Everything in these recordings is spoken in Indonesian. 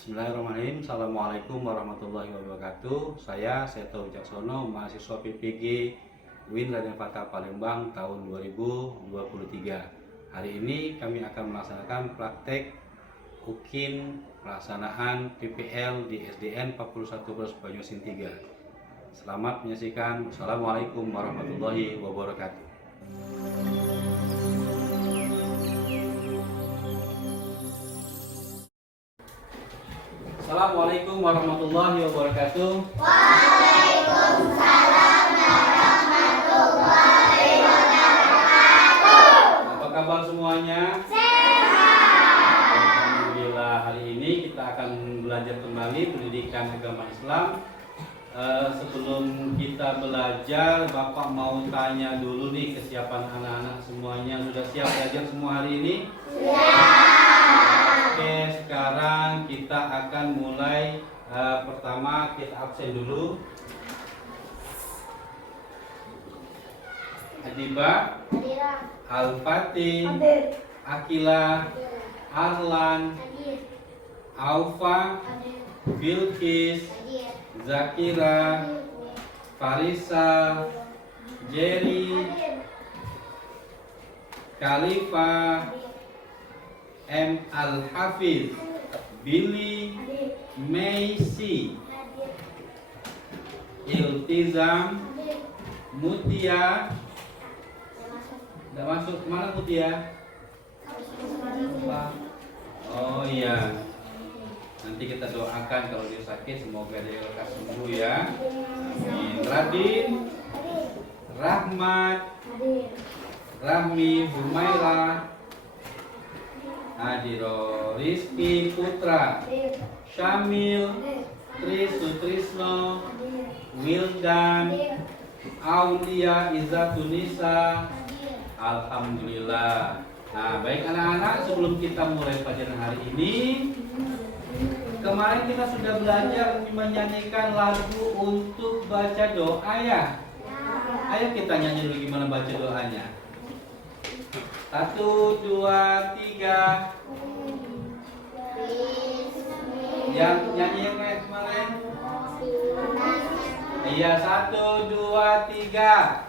Bismillahirrahmanirrahim. Assalamualaikum warahmatullahi wabarakatuh. Saya Seto Wicaksono, mahasiswa PPG UIN Raden Fatah Palembang tahun 2023. Hari ini kami akan melaksanakan praktek UKIN pelaksanaan PPL di SDN 41 Bros Banyuasin 3. Selamat menyaksikan. Assalamualaikum warahmatullahi wabarakatuh. Assalamualaikum warahmatullahi wabarakatuh. Waalaikumsalam warahmatullahi wabarakatuh. Apa kabar semuanya? Sehat. Alhamdulillah, hari ini kita akan belajar kembali pendidikan agama Islam. Sebelum kita belajar, Bapak mau tanya dulu nih kesiapan anak-anak semuanya. Sudah siap belajar semua hari ini? Oke, sekarang kita akan mulai. Pertama kita absen dulu. Adiba, Hadira. Al-Fatih, Hadir. Akila, Arlan, Hadir. Aufa, Hadir. Bilkis, Hadir. Zakira, Farisa, Jerry, Hadir. Khalifa, Hadir. M. Al-Hafiz, Billy, Hadir. Macy, Hadir. Iltizam, Hadir. Mutia. Saya masuk. Tidak masuk, mana Mutia? Oh iya, nanti kita doakan kalau dia sakit semoga dia lekas sembuh ya. Amin. Radin, Hadir. Rahmat, Hadir. Rahmi, Humaira, Adiro, Rizky Putra, Hadir. Syamil, Hadir. Tri Sutrisno, Hadir. Wildan, Hadir. Aulia Izatunisa. Hadir. Alhamdulillah. Nah, baik anak-anak, sebelum kita mulai pelajaran hari ini, kemarin kita sudah belajar menyanyikan lagu untuk baca doa ya. Ayo kita nyanyi dulu gimana baca doanya. 1, 2, 3. Yang nyanyi yang kayak kemarin. Iya, 1, 2, 3.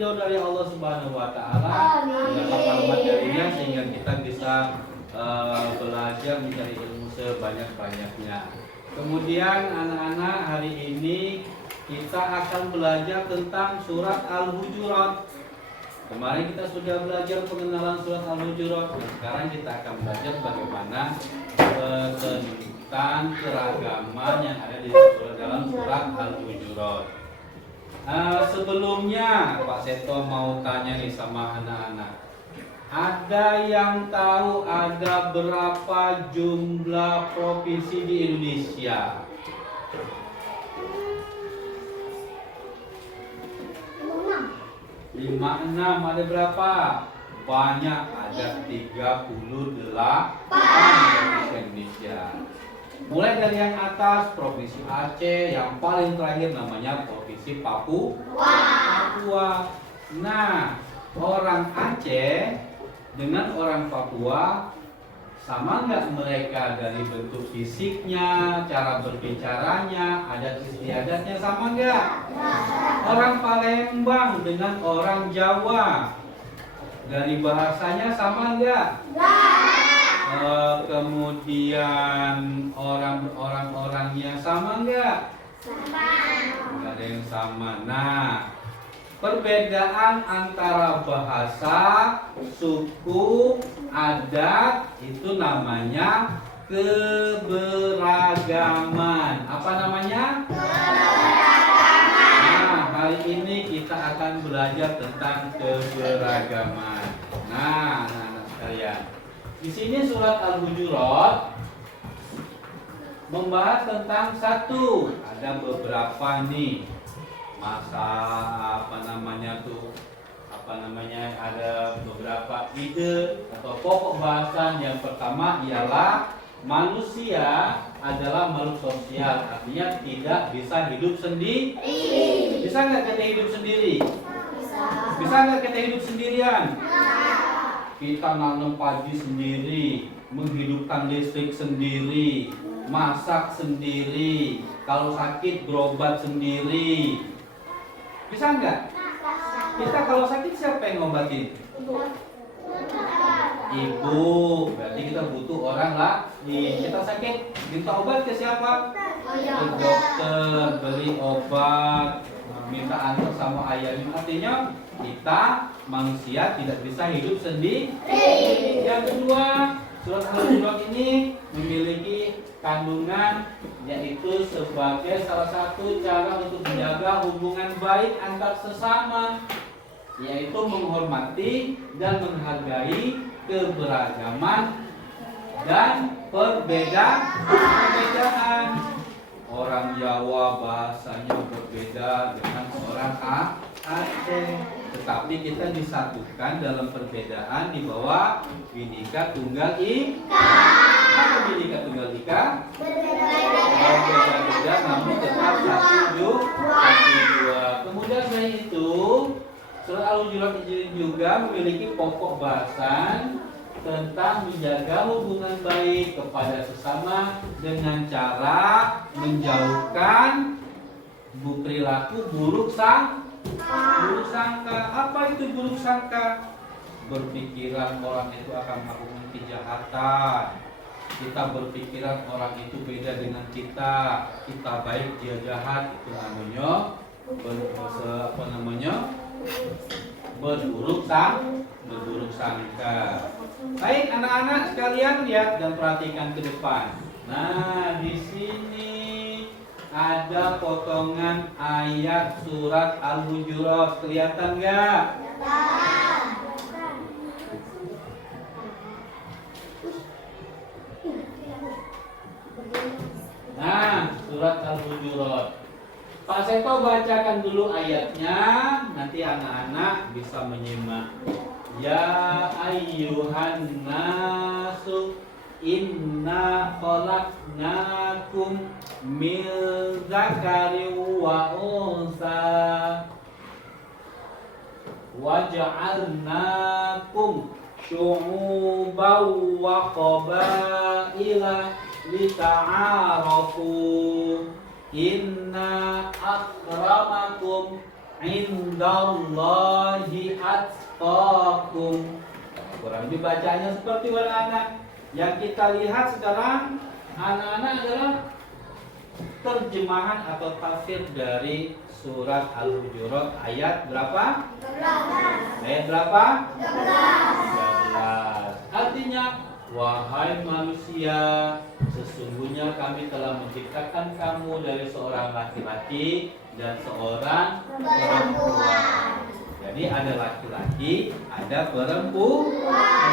Dari Allah Subhanahu wa taala, mendapat rahmat darinya sehingga kita bisa belajar mencari ilmu sebanyak-banyaknya. Kemudian anak-anak, hari ini kita akan belajar tentang surat Al-Hujurat. Kemarin kita sudah belajar pengenalan surat Al-Hujurat. Sekarang kita akan belajar bagaimana tentang keragaman yang ada di dalam surat Al-Hujurat. Sebelumnya Pak Seto mau tanya nih sama anak-anak. Ada yang tahu ada berapa jumlah provinsi di Indonesia? 56. Ada berapa? Banyak, ada 38 provinsi Indonesia. Mulai dari yang atas Provinsi Aceh, yang paling terakhir namanya Provinsi Papua. Nah, orang Aceh dengan orang Papua sama nggak mereka dari bentuk fisiknya, cara berbicaranya, adat istiadatnya sama nggak? Orang Palembang dengan orang Jawa dari bahasanya sama nggak? Kemudian orang-orangnya sama nggak? Nggak ada yang sama. Nah, perbedaan antara bahasa, suku, adat itu namanya keberagaman. Apa namanya? Nah, hari ini kita akan belajar tentang keberagaman. Nah, anak-anak sekalian, di sini surat Al-Hujurat membahas tentang satu, ada beberapa nih masa ada beberapa ide atau pokok bahasan. Yang pertama ialah manusia adalah makhluk sosial, artinya tidak bisa hidup sendiri. Bisa nggak kita hidup sendiri? Bisa nggak kita hidup sendirian? Kita nanam padi sendiri, menghidupkan listrik sendiri, masak sendiri, kalau sakit berobat sendiri. Bisa nggak? Kita kalau sakit siapa yang ngobatin? Ibu. Berarti kita butuh orang lah. Kita sakit, minta obat ke siapa? Ke dokter, beli obat, minta antar sama ayahnya. Artinya kita manusia tidak bisa hidup sendiri. Yang kedua, surat Al-Hujurat ini memiliki kandungan, yaitu sebagai salah satu cara untuk menjaga hubungan baik antar sesama, yaitu menghormati dan menghargai keberagaman dan perbedaan. Orang Jawa bahasanya berbeda dengan orang Aceh, tetapi kita disatukan dalam perbedaan di bawah Bhinneka Tunggal Ika. Apa Bhinneka Tunggal Ika? Berbeda-beda namun tetap satu dua. Kemudian dari itu surat Al-Hujurat juga memiliki pokok bahasan tentang menjaga hubungan baik kepada sesama dengan cara menjauhkan perilaku buruk sangka. Apa itu buruk sangka? Berpikiran orang itu akan melakukan kejahatan. Kita berpikiran orang itu beda dengan kita baik dia jahat, itu namanya berburuk sangka. Baik anak-anak sekalian, lihat dan perhatikan ke depan. Nah, di sini ada potongan ayat surat Al-Hujurat. Kelihatan nggak? Nah, surat Al-Hujurat. Pak Seto bacakan dulu ayatnya, nanti anak-anak bisa menyimak. Ya ayyuhan nasu inna khalaqnakum min dzakarin wa unsa waja'alnakum syu'uban wa qabaila lita'arafu inna akramakum indallahi atqakum. Kurang lebih bacanya seperti anak-anak. Yang kita lihat sekarang anak-anak adalah terjemahan atau tafsir dari surat Al-Hujurat ayat berapa? 13. Ayat berapa? 13. 13. Artinya, wahai manusia, sesungguhnya kami telah menciptakan kamu dari seorang laki-laki dan seorang perempuan. Jadi ada laki-laki, ada perempuan.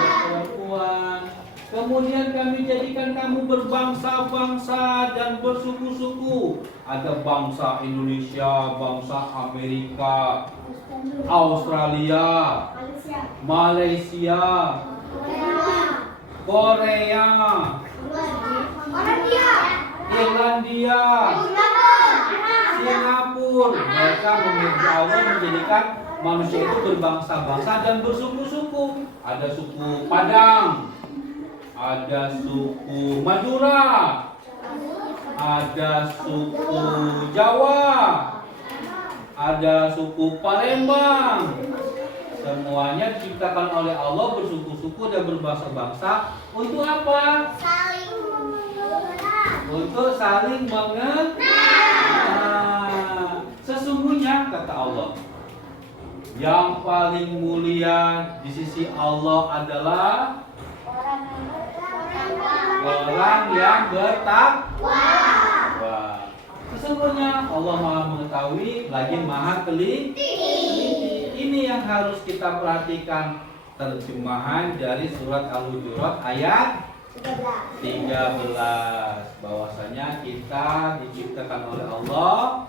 Kemudian kami jadikan kamu berbangsa-bangsa dan bersuku-suku. Ada bangsa Indonesia, bangsa Amerika, Australia, Malaysia, Korea, Irlandia, Singapura. Mereka menjadikan manusia itu berbangsa-bangsa dan bersuku-suku. Ada suku Padang, ada suku Madura, ada suku Jawa, ada suku Palembang. Semuanya diciptakan oleh Allah bersuku-suku dan berbangsa-bangsa. Untuk apa? Saling mengenal. Untuk saling mengenal. Sesungguhnya kata Allah, yang paling mulia di sisi Allah adalah orang yang bertakwa. Sesungguhnya Allah Maha mengetahui lagi Maha teliti. Ini yang harus kita perhatikan, terjemahan dari surat Al-Hujurat ayat 13, bahwasanya kita diciptakan oleh Allah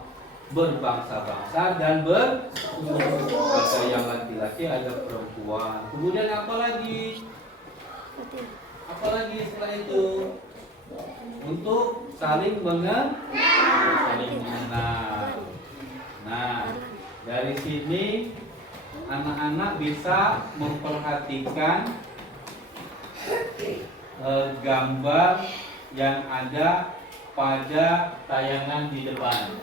berbangsa-bangsa dan bersuku. Ada yang laki-laki, ada perempuan. Kemudian apa lagi? Apa lagi setelah itu? Untuk saling mengenal. Nah, dari sini anak-anak bisa memperhatikan gambar yang ada pada tayangan di depan.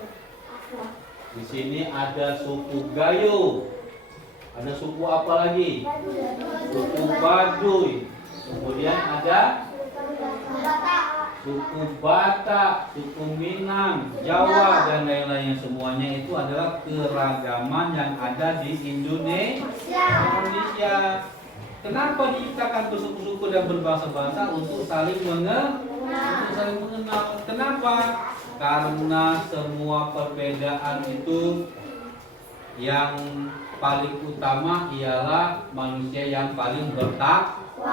Di sini ada suku Gayo. Ada suku apa lagi? Suku Baduy. Kemudian ada suku Batak, suku Minang, Jawa, dan lain-lain. Semuanya itu adalah keragaman yang ada di Indonesia. Kenapa diciptakan bersuku-suku dan berbangsa-bangsa? Untuk saling mengenal. Kenapa? Karena semua perbedaan itu yang paling utama ialah manusia yang paling bertakwa.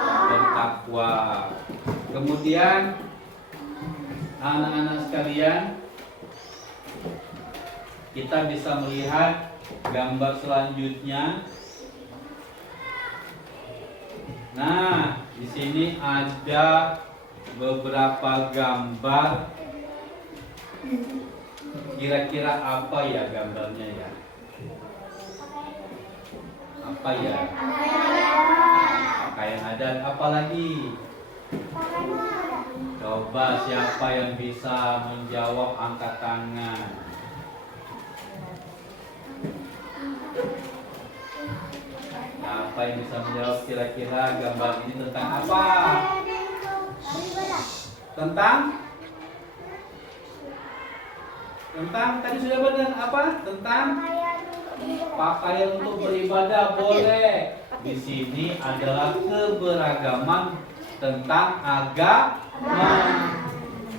Kemudian anak-anak sekalian, kita bisa melihat gambar selanjutnya. Nah, di sini ada beberapa gambar. Kira-kira apa ya gambarnya ya? Apa ya? Pakaian adat. Apa lagi? Coba siapa yang bisa menjawab, angkat tangan. Apa yang bisa menjawab kira-kira gambar ini tentang apa? Tentang tadi sudah benar apa? Tentang pakaian untuk beribadah. Boleh. Di sini adalah keberagaman tentang agama.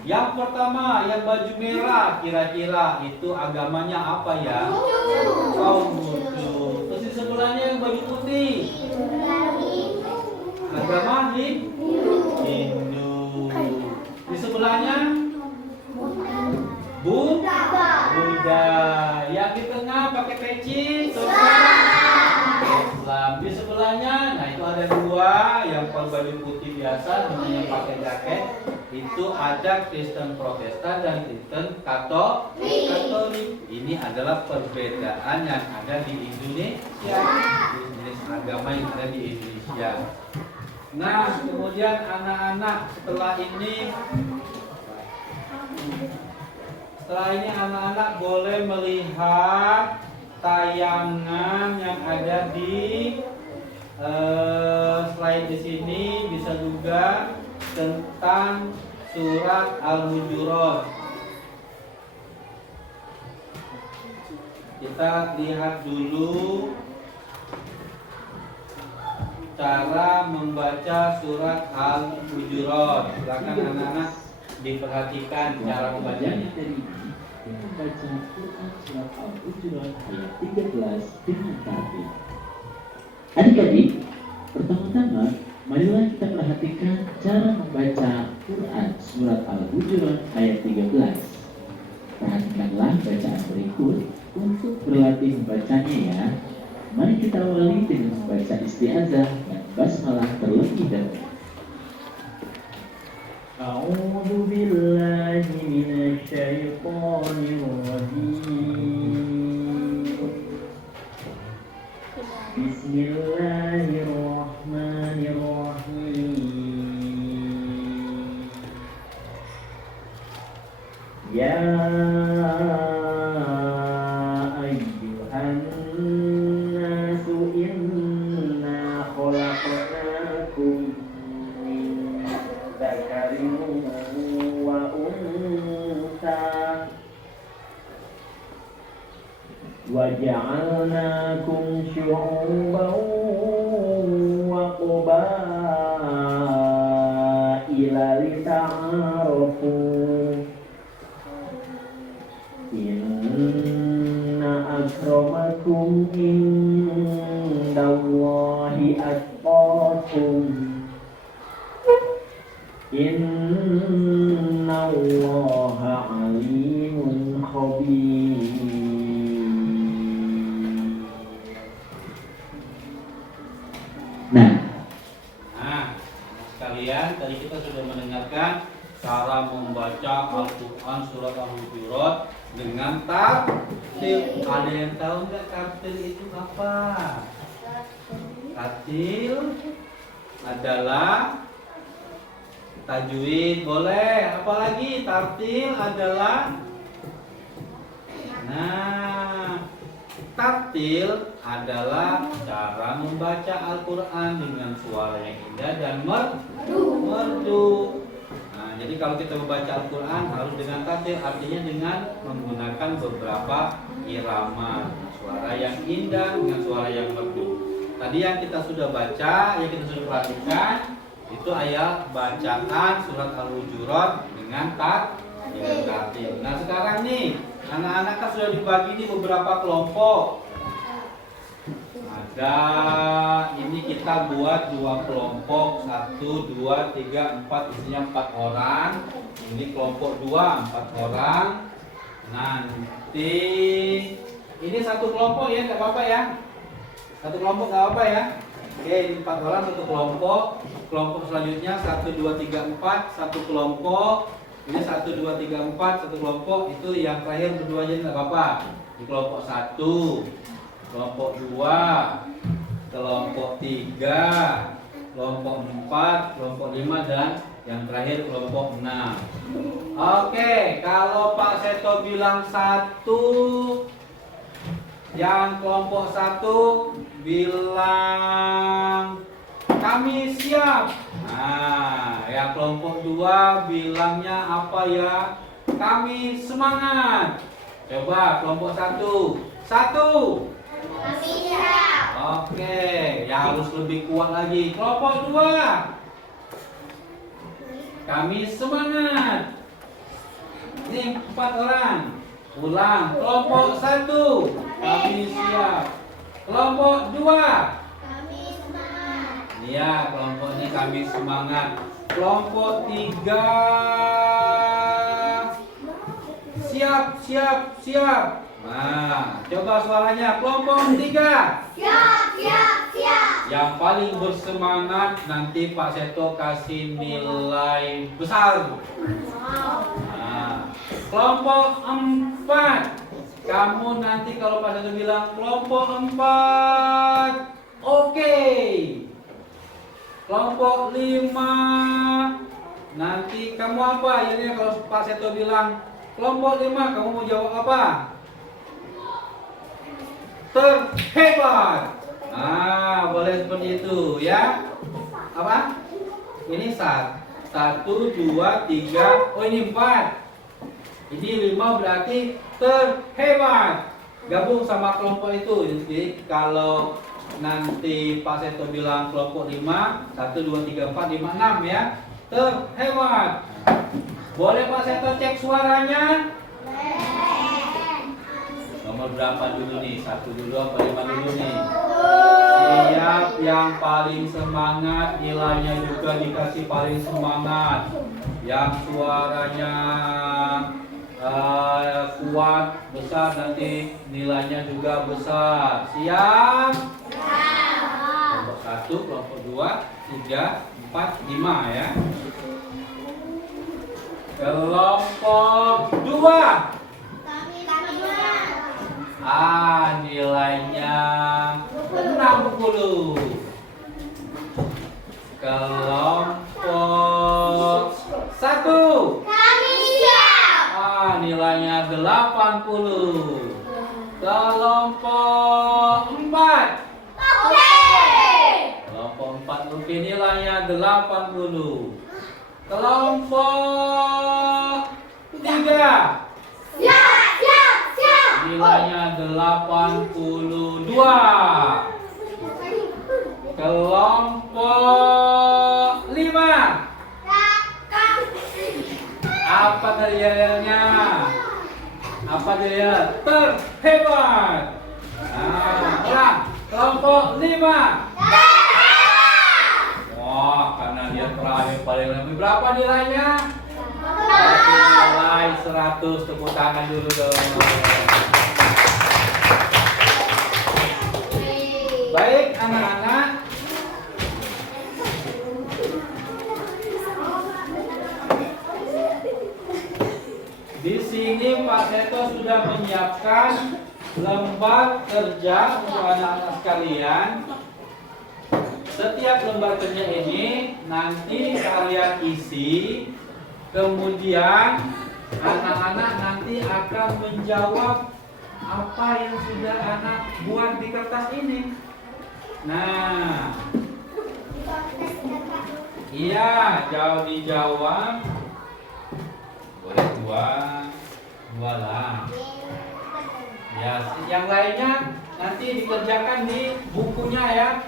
Yang pertama, yang baju merah, kira-kira itu agamanya apa ya? Kaum Buddha. Terus di sebelahnya yang baju putih, agama Hindu. Di sebelahnya Buddha. Yang di tengah pakai peci, Islam. Di sebelahnya, nah itu ada dua, yang pakai baju putih biasa dengan yang pakai jaket. Itu ada Kristen Protestan dan Kristen Katolik. Ini adalah perbedaan yang ada di Indonesia, jenis agama yang ada di Indonesia. Nah, kemudian anak-anak setelah ini anak-anak boleh melihat tayangan yang ada di slide di sini, bisa juga tentang surat Al-Hujurat. Kita lihat dulu cara membaca surat Al-Hujurat. Silakan anak-anak diperhatikan cara membacanya. Membaca Quran surat Al-Hujurat ayat 13 dengan tartil. Adik-adik, pertama-tama marilah kita perhatikan cara membaca Quran surat Al-Hujurat ayat 13. Perhatikanlah bacaan berikut untuk berlatih membacanya ya. Mari kita awali dengan membaca isti'azah dan basmalah terlebih dahulu. A'udzu billahi minasyaitonir rajim. Bismillahirrahmanirrahim. Ya ayyuhan nasu inna khalaqnakum min dzakarin wa untha wa ja'alnakum syu'uban wa qabaila lita'arafu. Inna akramakum indallahi atqakum. Innallaha alimun khabir. Nah, sekalian, tadi kita sudah mendengarkan cara membaca Al-Quran surat Al-Hujurat dengan tartil. Ada yang tahu nggak tartil itu apa? Tartil adalah tajwid, boleh. Apalagi tartil adalah, tartil adalah cara membaca Al-Quran dengan suara yang indah dan merdu. Jadi kalau kita membaca Al-Quran harus dengan tartil, artinya dengan menggunakan beberapa irama, suara yang indah dengan suara yang merdu. Tadi yang kita sudah baca, yang kita sudah perhatikan, itu ayat bacaan surat Al-Hujurat dengan tartil. Nah sekarang nih, anak-anak kan sudah dibagi nih beberapa kelompok. Ini kita buat dua kelompok, 1, 2, 3, 4, isinya 4 orang. Ini kelompok 2, 4 orang. Nanti ini satu kelompok ya, nggak apa-apa ya. Satu kelompok nggak apa-apa ya. Oke, ini 4 orang satu kelompok. Kelompok selanjutnya 1, 2, 3, 4 satu kelompok. Ini 1, 2, 3, 4 satu kelompok. Itu yang terakhir berdua aja nggak apa-apa. Di kelompok 1, kelompok 2, kelompok 3, kelompok 4, kelompok 5, dan yang terakhir kelompok 6. Oke, kalau Pak Seto bilang 1, yang kelompok 1 bilang kami siap. Yang kelompok 2 bilangnya apa ya? Kami semangat. Coba kelompok 1. Kami siap. Oke, ya harus lebih kuat lagi. Kelompok 2. Kami semangat. Ini 4 orang. Ulang. Kelompok 1. Kami siap. Kelompok 2. Kami semangat. Iya, kelompoknya kami semangat. Kelompok 3. Siap. Nah, coba suaranya. Kelompok 3. Siap. Yang paling bersemangat nanti Pak Seto kasih nilai besar. Nah, kelompok 4. Kamu nanti kalau Pak Seto bilang kelompok 4, oke. Kelompok 5. Nanti kamu apa? Ini kalau Pak Seto bilang kelompok 5, kamu mau jawab apa? Terhebat. Boleh seperti itu ya. Apa? Ini 1, 2, 3. Oh ini 4. Ini 5 berarti terhebat. gabung sama kelompok itu. Jadi kalau nanti Pak Seto bilang kelompok 5, 1, 2, 3, 4, 5, 6 ya. Terhebat. Boleh Pak Seto cek suaranya? Nomor berapa dulu nih? 1 dulu apa 5 dulu nih? Siap, yang paling semangat nilainya juga dikasih paling semangat. Yang suaranya kuat, besar, nanti nilainya juga besar. Siap? Kelompok 1, kelompok 2, 3, 4, 5 ya. Kelompok 2. Nilainya 60. Kelompok 1. Nilainya 80. Kelompok 4. Kelompok 4 oke, nilainya 80. Kelompok 3. Nilainya 82. Kelompok 5. Apa nilainya? Apa dia? Terhebat. Ulang. Kelompok 5. Wah, karena dia terakhir paling lebih. Berapa nilainya? Nilai 100. Tepuk tangan dulu dong. Baik anak-anak. Di sini Pak Seto sudah menyiapkan lembar kerja untuk anak-anak sekalian. Setiap lembar kerja ini nanti kalian isi, kemudian anak-anak nanti akan menjawab apa yang sudah anak buat di kertas ini. Nah, iya, jauh dijawab. Boleh dua lah. Ya, yang lainnya nanti dikerjakan di bukunya ya.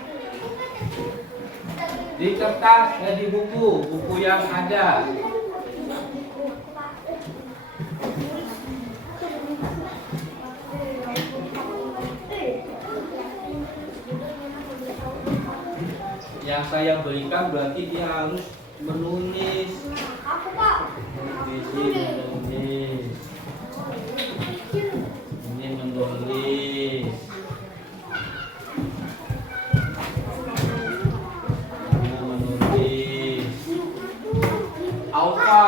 Di kertas, di buku yang ada. Yang saya berikan berarti dia harus menulis. Di sini menulis. Ini menulis. Ini menulis. Alfa.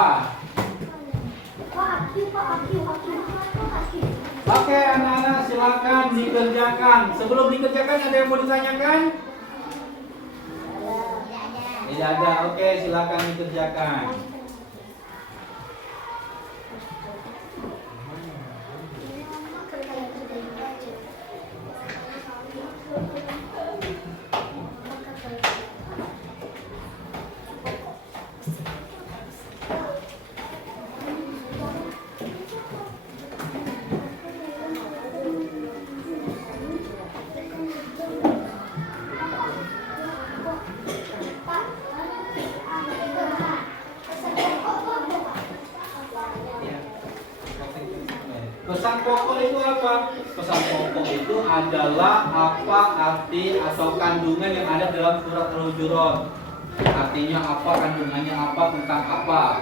Oke anak-anak, silakan dikerjakan. Sebelum dikerjakan ada yang mau ditanyakan? Tidak ada. Oke, silakan dikerjakan. Pesan pokok itu apa? Pesan pokok itu adalah apa arti atau kandungan yang ada dalam surat Al-Hujurat. Artinya apa, kandungannya apa, tentang apa.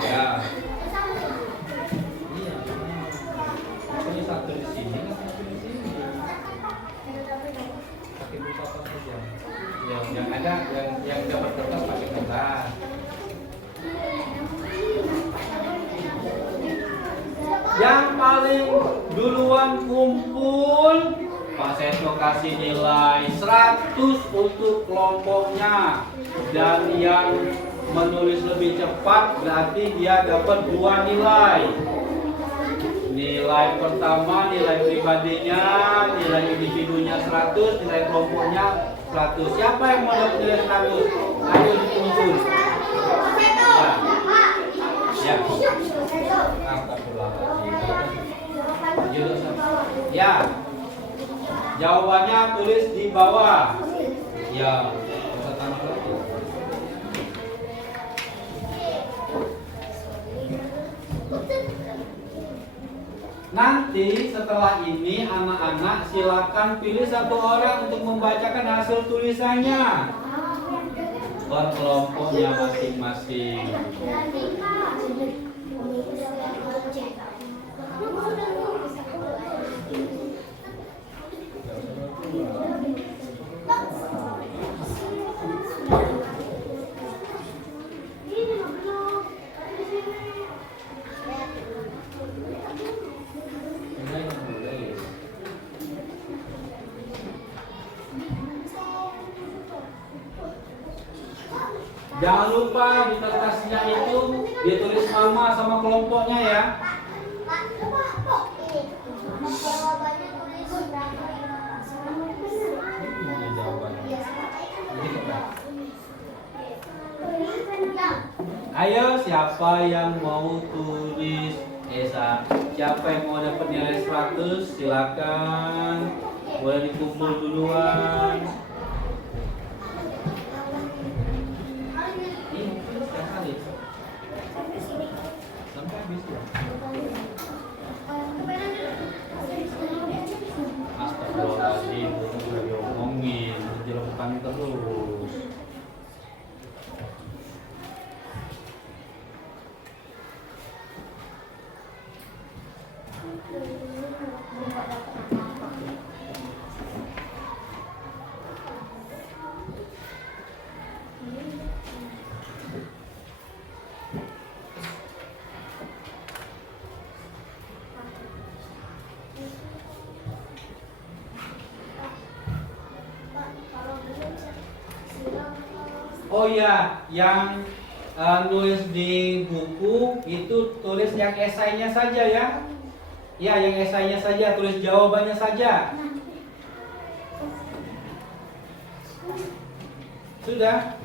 Ya. Iya. Ini satu di sini, satu di sini. Pakai buku apa saja. Yang ada yang dapat kertas pakai kertas. Yang paling duluan kumpul Pak Seto kasih nilai 100 untuk kelompoknya. Dan yang menulis lebih cepat berarti dia dapat 2 nilai. Nilai pertama, nilai pribadinya, nilai individunya 100, nilai kelompoknya 100. Siapa yang mau dapat nilai 100? Ayo ditunjuk. Ya. Ya. Jawabannya tulis di bawah. Ya. Nanti setelah ini anak-anak silakan pilih satu orang untuk membacakan hasil tulisannya berkelompoknya masing-masing. Jangan lupa di kertasnya itu ditulis nama sama kelompoknya ya. Ayo, siapa yang mau tulis? Esa, siapa yang mau dapat nilai 100? Silakan. Boleh dikumpul duluan. Sampai habis ya. Astagfirullahaladzim, udah diomongin, dijelaskan terus. Oh ya, yang nulis di buku itu tulis yang esainya saja ya. Ya, yang esainya saja, tulis jawabannya saja. Sudah?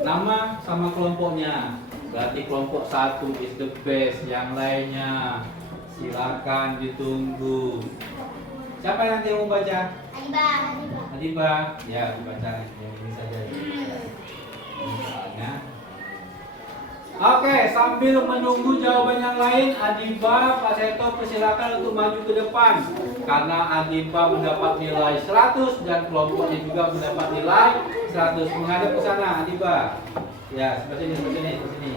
Nama sama kelompoknya. Berarti kelompok 1 is the best, yang lainnya silakan ditunggu. Siapa yang nanti mau baca? Adiba. Ya, dibaca yang ini saja. Misalnya. Oke, sambil menunggu jawaban yang lain, Adiba, Pak Seto persilakan untuk maju ke depan. Karena Adiba mendapat nilai 100 dan kelompoknya juga mendapat nilai 100. Menghadap ke sana, Adiba. Ya, sebelah sini, sebelah sini, sebelah sini.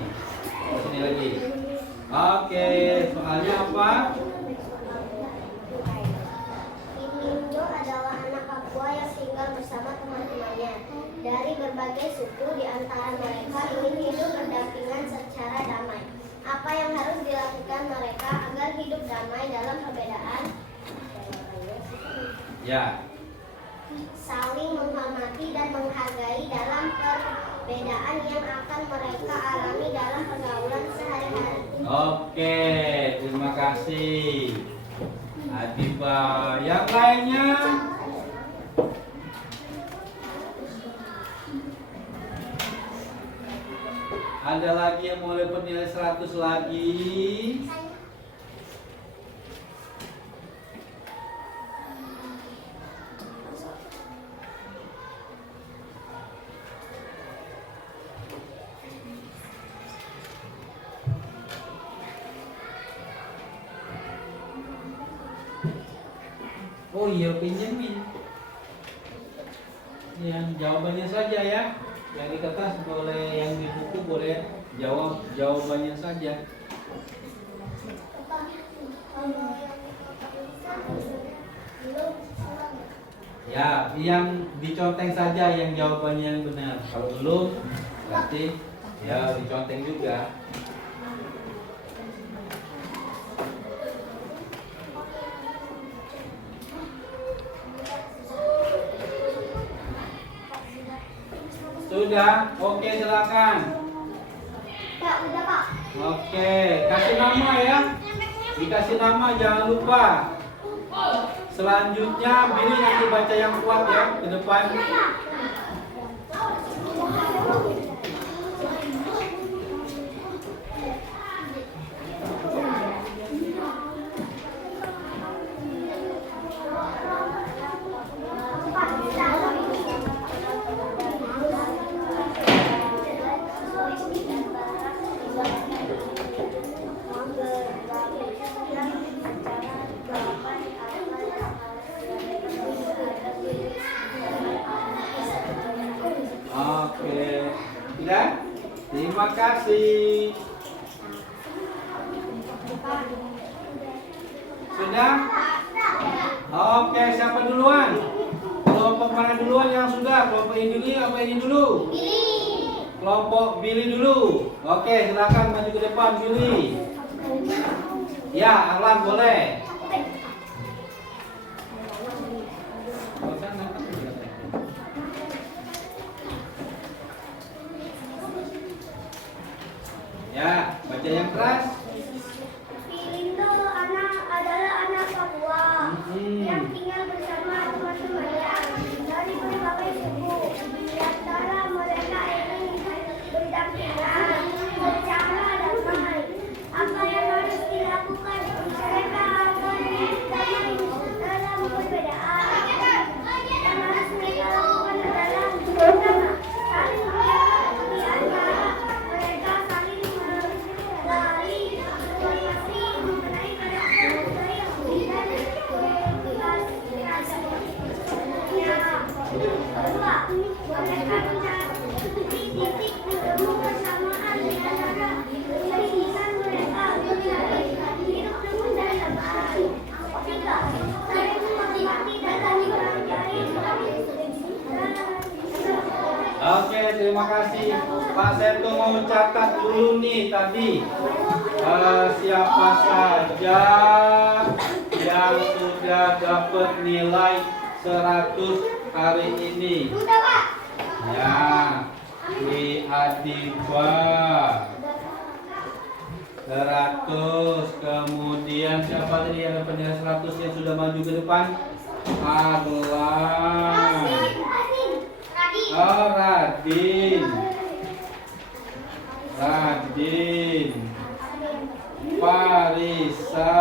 Sebelah sini lagi. Oke, soalnya apa? Iminjo adalah anak Papua yang tinggal bersama teman-temannya. Dari berbagai suku di antara mereka ingin hidup berdampingan secara damai. Apa yang harus dilakukan mereka agar hidup damai dalam perbedaan? Ya. Saling menghormati dan menghargai dalam perbedaan yang akan mereka alami dalam pergaulan sehari-hari. Oke, terima kasih Adiba. Yang lainnya? Ada lagi yang mau dapat nilai 100 lagi? Oh iya, pinjemin. Yang jawabannya saja ya. Yang di kertas boleh, yang di buku boleh jawab jawabannya saja. Ya, yang diconteng saja yang jawabannya yang benar. Kalau belum, berarti ya diconteng juga. Sudah? Oke, silakan. Pak, udah Pak. Oke, kasih nama ya. Dikasih nama jangan lupa. Selanjutnya Billy nanti baca yang kuat ya ke depan. Oke, sudah? Terima kasih. Sudah? Oke, siapa duluan? Kelompok mana duluan yang sudah? Kelompok ini dulu apa ini dulu? Kelompok Billy dulu. Oke, silakan maju ke depan Billy. Ya, Arlan boleh. Ya, baca yang keras. Filindo adalah anak Papua yang tinggal bersama teman-temannya dari berbagai suku. Di antara mereka ingin berdampingan secara damai. Apa yang harus dilakukan mereka agar damai dalam perbedaan? Yang harus mereka lakukan adalah pertama, saling menjaga di antara mereka, saling menggali informasi mengenai karakter budaya dan kebiasaannya. Kedua, mereka mencari titik temu persamaan di antara keinginan mereka mencari hidup rukun dan damai. Tiga, saling menghormati dan saling menghargai. Oke, terima kasih. Pak Seto mau catat dulu nih tadi siapa saja yang sudah dapat nilai 100 hari ini. Ya, di Adiba 100. Kemudian siapa tadi yang dapat nilai 100 yang sudah maju ke depan? Arlan. Oh, Radin. Farisa.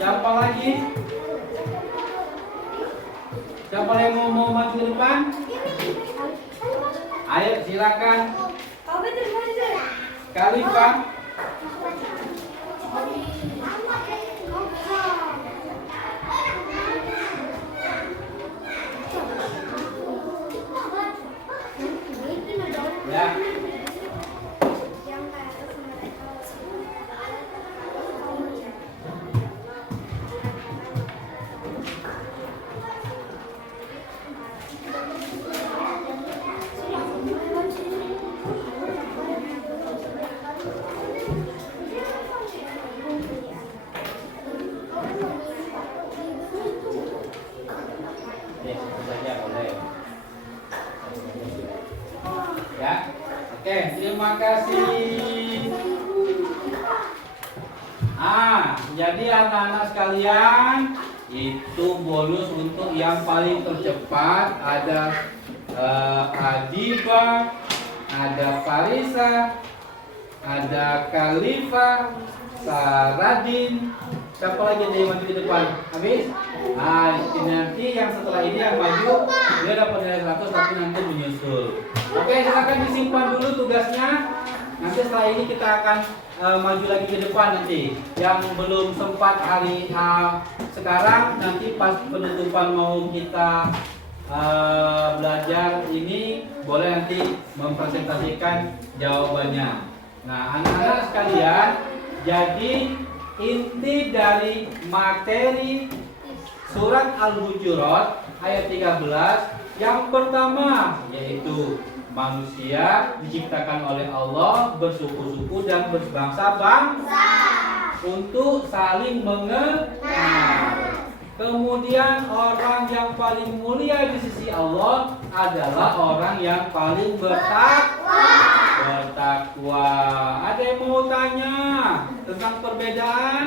Siapa lagi? Siapa yang mau maju ke depan? Ayo silakan. Khalifah. Ya. Ya, oke, terima kasih. Jadi anak-anak sekalian, itu bonus untuk yang paling tercepat. Ada Adiba, ada Farisa, ada Khalifah, Saradin. Siapa lagi yang maju ke depan? Habis? Nanti yang setelah ini yang maju dia dapat nilai 100 tapi nanti menyusul. Oke, silakan disimpan dulu tugasnya. Nanti setelah ini kita akan maju lagi ke depan nanti. Yang belum sempat hari sekarang nanti pas penutupan mau kita belajar ini boleh nanti mempresentasikan jawabannya. Nah, anak-anak sekalian, jadi inti dari materi surat Al-Hujurat ayat 13 yang pertama yaitu manusia diciptakan oleh Allah bersuku-suku dan berbangsa-bangsa untuk saling mengenal. Kemudian orang yang paling mulia di sisi Allah adalah orang yang paling bertakwa. taqwa. Ada yang mau tanya tentang perbedaan?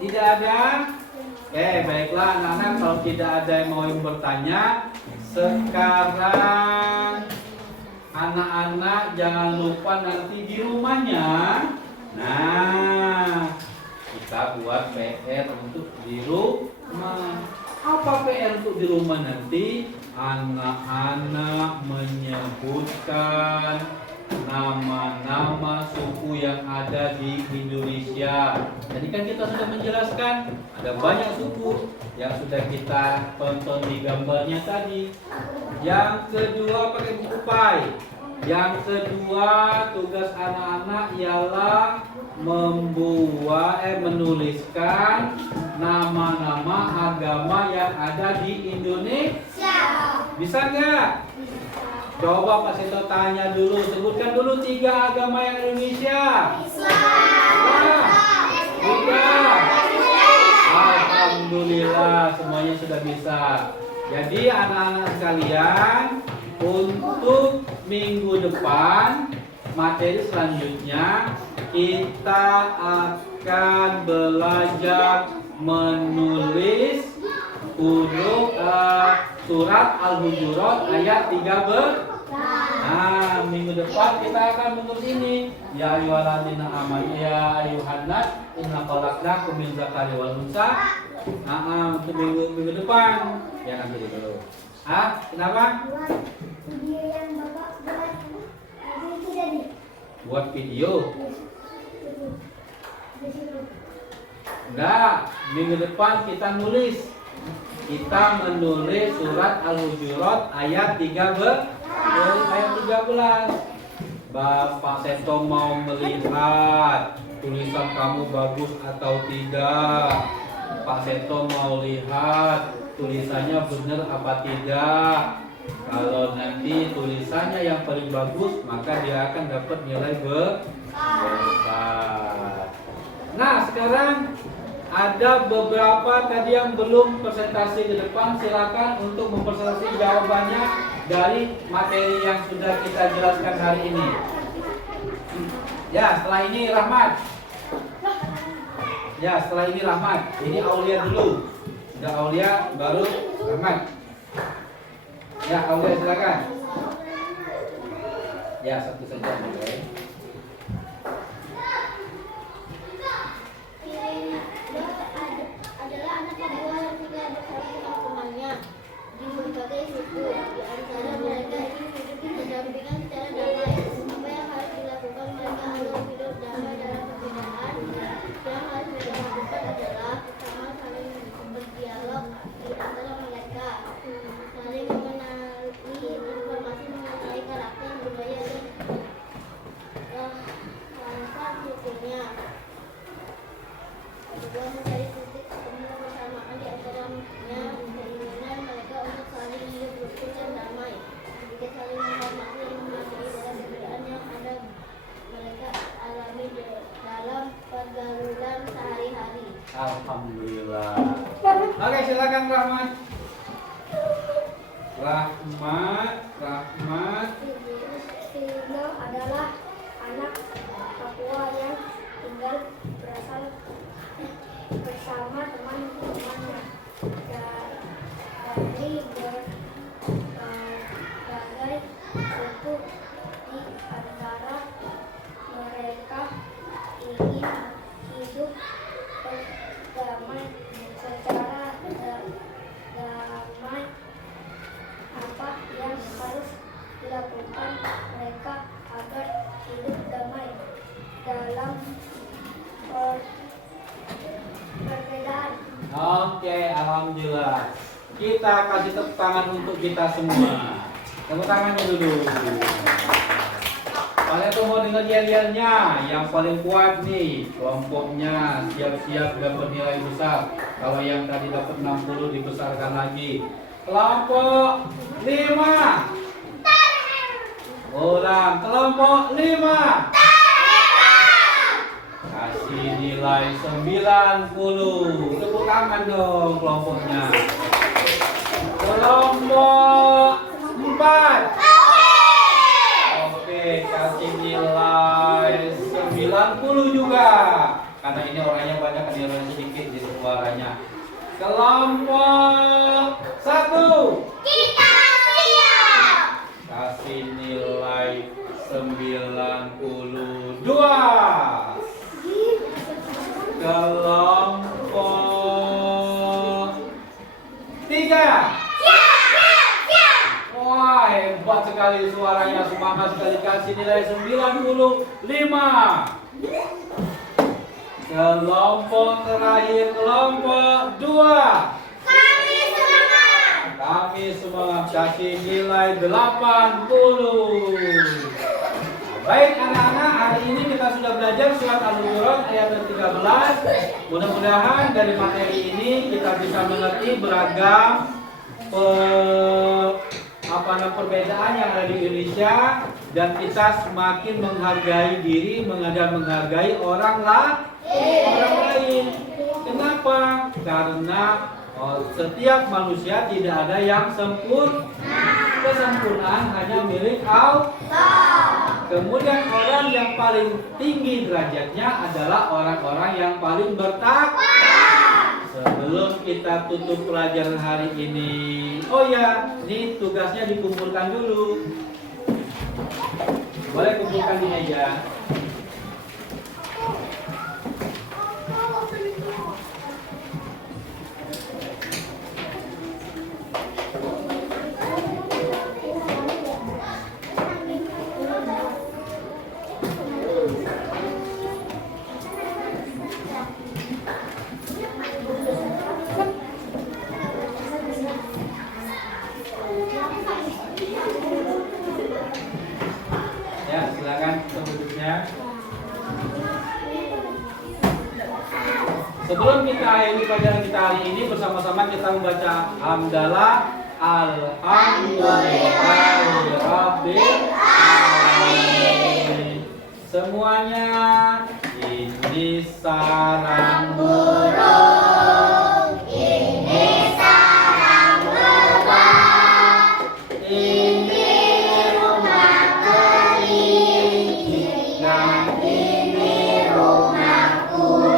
Tidak ada? Baiklah anak-anak, kalau tidak ada yang mau bertanya, sekarang anak-anak jangan lupa nanti di rumahnya. Nah, kita buat PR untuk di rumah. Apa PR untuk di rumah nanti? Anak-anak menyebutkan nama-nama suku yang ada di Indonesia. Jadi kan kita sudah menjelaskan ada banyak suku yang sudah kita tonton di gambarnya tadi. Yang kedua pakai buku pai. Yang kedua tugas anak-anak ialah menuliskan nama-nama agama yang ada di Indonesia. Bisa nggak? Coba Pak Seto tanya dulu, sebutkan dulu 3 agama yang Indonesia. Islam. Alhamdulillah semuanya sudah bisa. Jadi anak-anak sekalian, untuk minggu depan materi selanjutnya kita akan belajar menulis huruf surat Al-Hujurat ayat 13. Nah, minggu depan kita akan menulis ini. Ya ayyuhalladzina amanu ya ayyuhannas inna khalaqnakum min dzakari wal unsa. Untuk minggu depan. Ya nanti dulu. Kenapa? Video yang Bapak buat itu tadi. Buat video. Enggak, minggu depan kita nulis. Kita menulis surat Al-Hujurat ayat 13. Ayat 13. Bapak Seto mau melihat tulisan kamu bagus atau tidak. Pak Seto mau lihat tulisannya benar apa tidak. Kalau nanti tulisannya yang paling bagus, maka dia akan dapat nilai besar. Nah, sekarang ada beberapa tadi yang belum presentasi ke depan. Silakan untuk mempresentasi jawabannya dari materi yang sudah kita jelaskan hari ini. Ya, setelah ini Rahmat. Ini Aulia dulu. Udah Aulia, baru Rahmat. Ya, Aulia silakan. Ya, satu saja. Okay. Adalah anak Papua yang tinggal bersama temannya di berbagai suku. Di antara mereka ingin hidup berdampingan secara damai. Apa yang harus dilakukan mereka agar hidup damai dalam perbedaan? Yang harus mereka lakukan adalah pertama saling berdialog di antara mereka, saling mengenali informasi mengenai karakter, budaya dan latar sukunya. Kedua, mencari titik temu persamaan di antaranya keinginan mereka untuk saling hidup rukun dan damai. Ketiga, saling menghormati dan menghargai dalam perbedaan yang ada mereka alami dalam pergaulan sehari-hari. Alhamdulillah. Oke, silakan Rahmat. Filipino adalah anak Papua yang tinggal bersama teman-temannya dari berbagai suku. Di antara mereka ingin hidup berdamai secara damai. Apa yang harus dilakukan mereka agar hidup damai dalam perbedaan? Oke, alhamdulillah. Kita kasih tepuk tangan untuk kita semua. Tepuk tangannya dulu. Kalian tuh mau dengar yel-yelnya. Yang paling kuat nih kelompoknya siap-siap dapat nilai besar. Kalau yang tadi dapat 60 dibesarkan lagi. Kelompok 5. Ulang, kelompok 5. Kasih nilai 90. Tepuk tangan dong kelompoknya. Kelompok 4. 90 juga. Karena ini orangnya banyak, ini orangnya sedikit di suaranya. Kelompok 1. Kita siap. Kasih nilai 92. Kelompok 3. Wah, hebat sekali suaranya, semangat sekali, kasih nilai 95. Kelompok terakhir, kelompok 2. Kami semangat, kasih nilai 80. Baik anak-anak, hari ini kita sudah belajar surat Al-Hujurat ayat 13. Mudah-mudahan dari materi ini kita bisa mengerti beragam perbedaan yang ada di Indonesia, dan kita semakin menghargai diri, menghargai orang lain. Kenapa? Karena setiap manusia tidak ada yang sempurna. Kesempurnaan hanya milik Allah. Kemudian orang yang paling tinggi derajatnya adalah orang-orang yang paling bertakwa. Sebelum kita tutup pelajaran hari ini, oh ya, ini tugasnya dikumpulkan dulu. Boleh kumpulkan di meja. Ya, silakan sebutnya. Sebelum kita akhiri pelajaran kita hari ini, bersama-sama kita membaca hamdalah. Alhamdulillahirabbil alamin. Semuanya, ini sarang burung, ini sarang lebah, ini rumah kelinci, dan ini rumahku.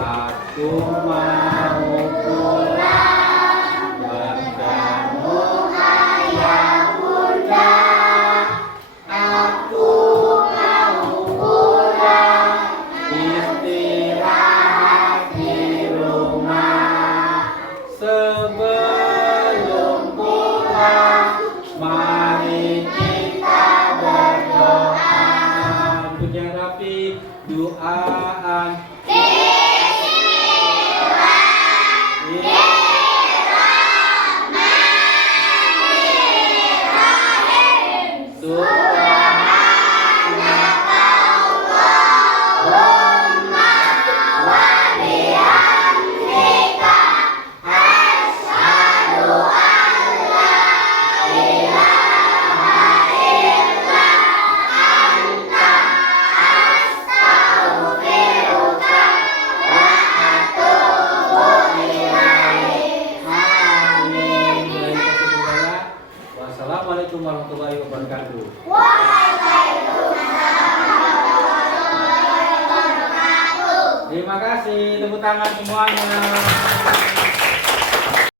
Aku mau pulang bertemu ayah bunda. Aku mau pulang istirahat di rumah. Sebelum pulang, mari kita berdoa. Punya rapi doaan. Wassalamualaikum warahmatullahi wabarakatuh. Terima kasih, tepuk tangan semuanya.